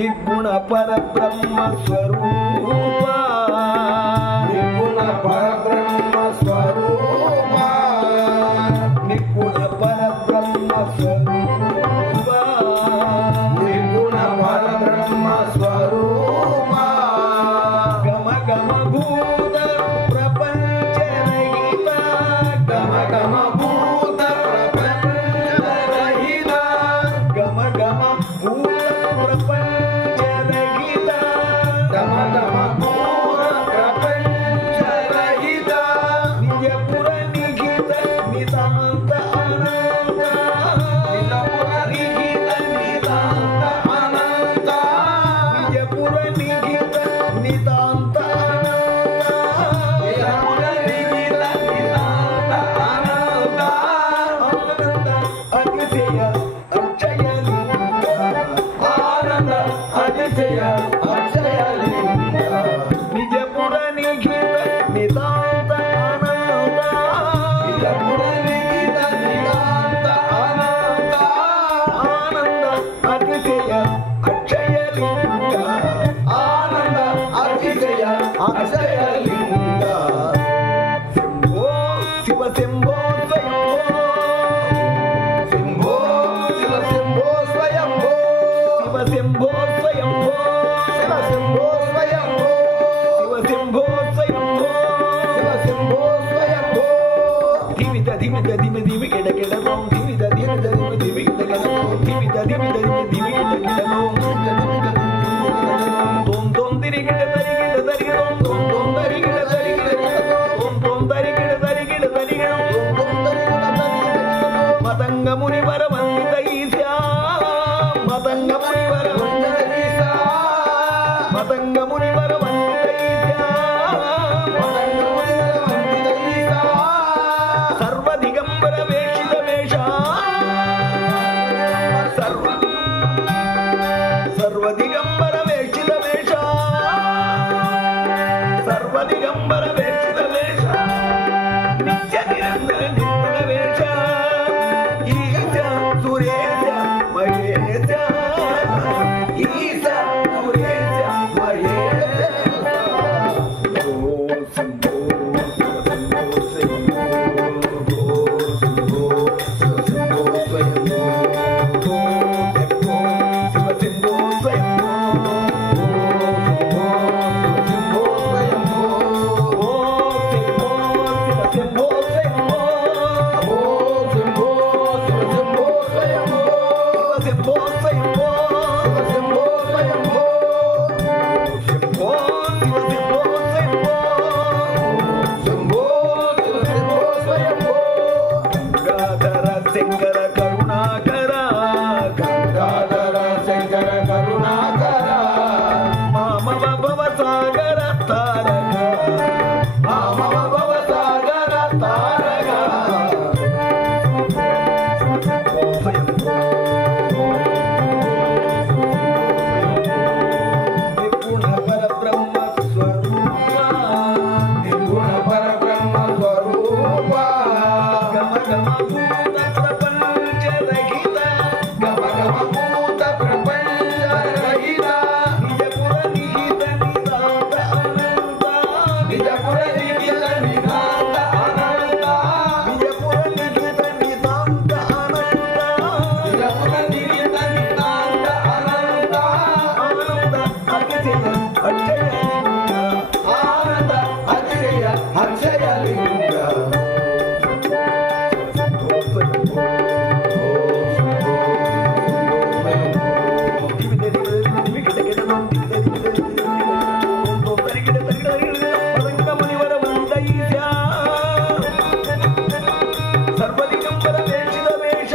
నిర్గుణ పరబ్రహ్మ స్వరూప నిర్గుణ పరబ్రహ్మ స్వరూప నిర్గుణ పరబ్రహ్మ స్వరూప నిర్గుణ పరబ్రహ్మ స్వరూప గమ గమ భూత ప్రపంచ రహిత గమ గమ భూత ప్రపంచ రహిత గమ గమ భూత ప్రపంచ రహిత గమ గమ భూత ప్రపంచ రహిత నిజపుర నిహిత నితాంత అనంత నిజపుర నిహిత నితాంత అనంత నిజపుర నిహిత నితాంత అనంత నిజపుర నిహిత నితాంత అనంత ఆనంద అతిశయ అక్షయ లింగ ఆనంద అతిశయ అక్షయ లింగ నిజపుర నిహిత నితాంత అనంత నిజపుర నిహిత నితాంత అనంత ఆనంద అతిశయ అక్షయ లింగ ఆనంద అతిశయ అక్షయ లింగ శంభో శివ శంభో స్వయంభో శంభో శివ శంభో స్వయంభో శివ శంభో స్వయంభో శివ శంభో స్వయంభో శివ శంభో స్వయంభో శివ శంభో స్వయంభో ధిమిత ధిమిత ధిమి ధిమి గిడ గిడలో ధిమిత ధిమిత ధిమి ధిమి గిడ గిడలో ధిమిత ధిమిత ధిమి ధిమి గిడ గిడలో తోం తోం తిరిగిడ తరిగిడ తరిగిడోం తోం తోం తరిగిడ తరిగిడ తోం తోం తరిగిడ తరిగిడ తరిగిడోం తోం తోం తరిగిడ తరిగిడ మతంగ ముని వరవందిత ఈశా మతంగ ముని వరవందిత ఈశా మతంగ ముని వరవందిత ఈశా మతంగ ముని వరవందిత ఈశా సర్వ దిగంబర వేషిత వేష సర్వ దిగంబర వేషిత వేష సర్వ దిగంబర వేషిత వేష నిత్య నిరంతర నిర్గుణ వేష ఈశ సురేశ మహేశ ఈశ సురేశ మహేశ ఓ శంభో శంభో శంభో శంభో శంభో స్వయంభో శంభో శివ శంభో స్వయంభో శంభో శివ శంభో స్వయంభో శంభో శివ శంభో స్వయంభో శంభో శివ శంభో స్వయంభో శంభో స్వయంభో శివ శంభో స్వయంభో శంభో శివ శంభో స్వయంభో శంభో శివ శంభో స్వయంభో గంగాధర శంకర కరుణాకర గంగాధర శంకర కరుణాకర మామవ భవ సాగర తారక మామవ భవ సాగర తారక నిర్గుణ పరబ్రహ్మ స్వరూప నిర్గుణ పరబ్రహ్మ స్వరూప గమ గమ భూత ప్రపంచ రహిత గమ గమ భూత ప్రపంచ రహిత నిజపుర నిహిత నితాంత అనంత నిజపుర నిహిత నితాంత అనంత నిజపుర నిహిత నితాంత అనంత నిజపుర నిహిత నితాంత అనంత ఆనంద అతిశయ అక్షయ లింగ ఆనంద అతిశయ అక్షయ లింగ సర్వదిగంబర వేషిత వేష